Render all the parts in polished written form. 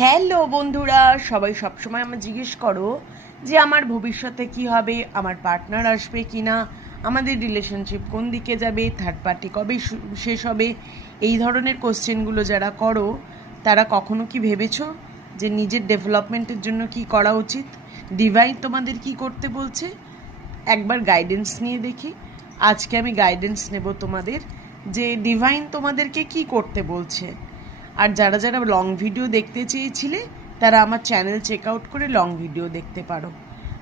Hello বন্ধুরা, সবাই সবসময় আমার জিজ্ঞেস করো যে আমার ভবিষ্যতে কি হবে, আমার পার্টনার আসবে কি না, আমাদের রিলেশনশিপ কোন দিকে যাবে, থার্ড পার্টি কবে শেষ হবে। এই ধরনের কোশ্চেনগুলো যারা করো তারা কখনো কি ভেবেছো যে নিজের ডেভেলপমেন্টের জন্য কি করা উচিত, ডিভাইন তোমাদের কি করতে বলছে? একবার গাইডেন্স নিয়ে দেখি। আজকে আমি গাইডেন্স নেব তোমাদের যে ডিভাইন তোমাদেরকে কি করতে বলছে। আর যারা যারা লং ভিডিও দেখতে চেয়েছিলে তারা আমার চ্যানেল চেক আউট করে লং ভিডিও দেখতে পারো।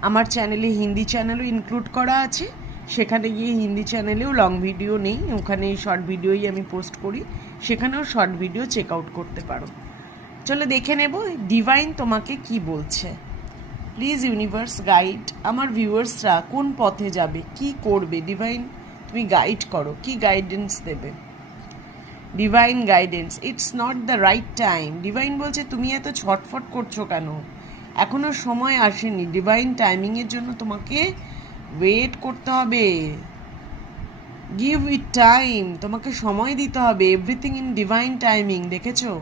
আমার চ্যানেলে হিন্দি চ্যানেলও ইনক্লুড করা আছে, সেখানে গিয়ে হিন্দি চ্যানেলেও লং ভিডিও নেই, ওখানে শর্ট ভিডিওই আমি পোস্ট করি, সেখানেও শর্ট ভিডিও চেক আউট করতে পারো। চলো দেখে নেব ডিভাইন তোমাকে কি বলছে। প্লিজ ইউনিভার্স গাইড আমার ভিউয়ার্সরা কোন পথে যাবে, কি করবে, ডিভাইন তুমি গাইড করো, কি গাইডেন্স দেবে। Divine guidance, it's not the right time. Divine বলছে তুমি এত ছটফট করছো কেন, এখনো সময় আসেনি। ডিভাইন টাইমিংয়ের জন্য তোমাকে ওয়েট করতে হবে। গিভ ইট টাইম, তোমাকে সময় দিতে হবে। Everything in divine timing. দেখেছো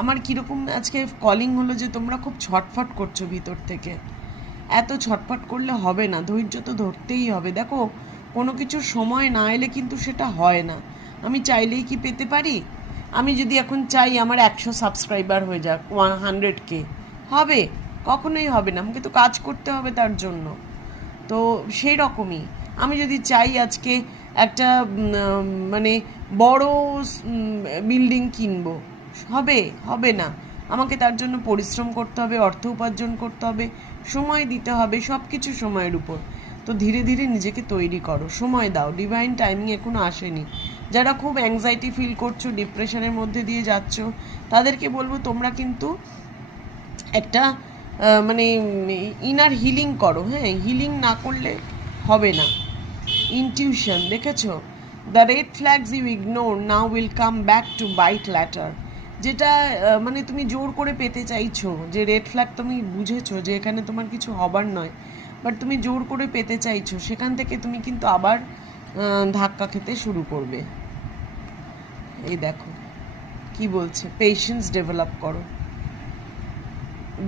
আমার কীরকম আজকে কলিং হলো যে তোমরা খুব ছটফট করছো ভিতর থেকে। এত ছটফট করলে হবে না, ধৈর্য তো ধরতেই হবে। দেখো কোনো কিছু সময় না এলে কিন্তু সেটা হয় না। আমি চাইলেই কি পেতে পারি? আমি যদি এখন চাই আমার 100 সাবস্ক্রাইবার হয়ে যাক, 100K, হবে? কখনোই হবে না, আমাকে তো কাজ করতে হবে তার জন্য। তো সেই রকমই আমি যদি চাই আজকে একটা মানে বড় বিল্ডিং কিনবো, হবে? হবে না। আমাকে তার জন্য পরিশ্রম করতে হবে, অর্থ উপার্জন করতে হবে, সময় দিতে হবে, সব কিছু সময়ের উপর। তো ধীরে ধীরে নিজেকে তৈরি করো, সময় দাও। ডিভাইন টাইমিং এখনো আসেনি। যারা খুব অ্যাংজাইটি ফিল করছো, ডিপ্রেশনের মধ্যে দিয়ে যাচ্ছ, তাদেরকে বলবো তোমরা কিন্তু একটা মানে ইনার হিলিং করো। হ্যাঁ, হিলিং না করলে হবে না। ইনটিউশন, দেখেছো? The red flags you ignore now will come back to bite later. যেটা মানে তুমি জোর করে পেতে চাইছো, যে রেড ফ্ল্যাগ তুমি বুঝেছো যে এখানে তোমার কিছু হবার নয়, বাট তুমি জোর করে পেতে চাইছো, সেখান থেকে তুমি কিন্তু আবার ধাক্কা খেতে শুরু করবে। এই দেখো কি বলছে, পেশেন্স ডেভেলপ করো।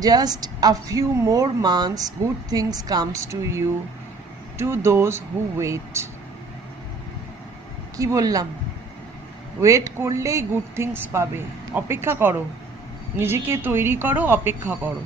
Just a few more months, good things comes to you, to those who wait. কি বললাম? ওয়েট করলেই গুড থিংস পাবে। অপেক্ষা করো, নিজেকে তৈরি করো, অপেক্ষা করো।